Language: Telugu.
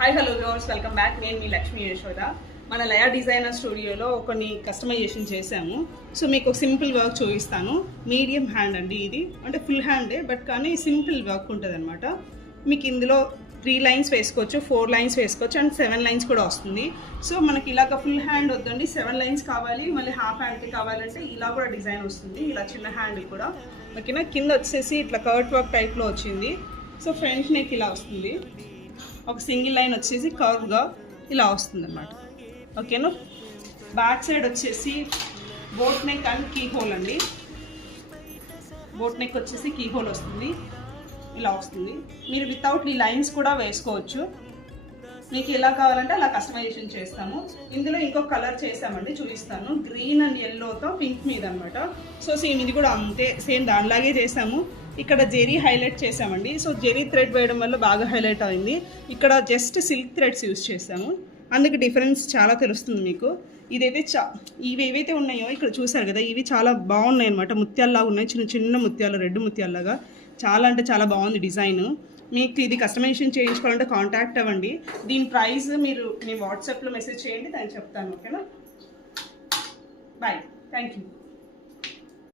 Hi hello viewers, welcome back. నేను మీ లక్ష్మీ యశోద. మన లయా డిజైనర్ స్టూడియోలో కొన్ని కస్టమైజేషన్ చేశాము. సో మీకు ఒక సింపుల్ వర్క్ చూపిస్తాను. మీడియం హ్యాండ్ అండి ఇది, అంటే ఫుల్ హ్యాండే బట్ కానీ సింపుల్ వర్క్ ఉంటుంది అనమాట. మీకు ఇందులో 3 లైన్స్ వేసుకోవచ్చు, 4 లైన్స్ వేసుకోవచ్చు అండ్ 7 లైన్స్ కూడా వస్తుంది. సో మనకి ఇలాగ ఫుల్ హ్యాండ్ వద్దండి, 7 లైన్స్ కావాలి, మళ్ళీ హాఫ్ హ్యాండ్కి కావాలంటే ఇలా కూడా డిజైన్ వస్తుంది. ఇలా చిన్న హ్యాండ్ కూడా ఓకేనా. కింద వచ్చేసి ఇట్లా కర్ట్ వర్క్ టైప్లో వచ్చింది. సో ఫ్రంట్ నెక్ ఇలా వస్తుంది, ఒక సింగిల్ లైన్ వచ్చేసి కర్వ్గా ఇలా వస్తుంది అన్నమాట. ఓకేనా. బ్యాక్ సైడ్ వచ్చేసి boat neck and key hole అండి. బోట్ నెక్ వచ్చేసి కీ హోల్ వస్తుంది, ఇలా వస్తుంది. మీరు వితౌట్ ఈ లైన్స్ కూడా వేసుకోవచ్చు, మీకు ఎలా కావాలంటే అలా కస్టమైజేషన్ చేస్తాము. ఇందులో ఇంకొక కలర్ చేసామండి, చూపిస్తాను. గ్రీన్ అండ్ ఎల్లోతో పింక్ మీద అనమాట. సో సేమ్ ఇది కూడా అంతే, సేమ్ దానిలాగే చేసాము. ఇక్కడ జెరీ హైలైట్ చేసామండి. సో జెరీ థ్రెడ్ వేయడం వల్ల బాగా హైలైట్ అయింది. ఇక్కడ జస్ట్ సిల్క్ థ్రెడ్స్ యూజ్ చేసాము, అందుకు డిఫరెన్స్ చాలా తెలుస్తుంది మీకు. ఇదైతే ఇవి ఏవైతే ఉన్నాయో ఇక్కడ చూసారు కదా, ఇవి చాలా బాగున్నాయి అనమాట. ముత్యాల్లాగా ఉన్నాయి, చిన్న చిన్న ముత్యాలు, రెడ్ ముత్యాల్లాగా. చాలా అంటే చాలా బాగుంది డిజైన్. మీకు ఇది కస్టమైజేషన్ చేయించుకోవాలంటే కాంటాక్ట్ అవ్వండి. దీని ప్రైస్ మీరు మీ వాట్సాప్లో మెసేజ్ చేయండి, దాన్ని చెప్తాను. ఓకేనా. Bye, thank you.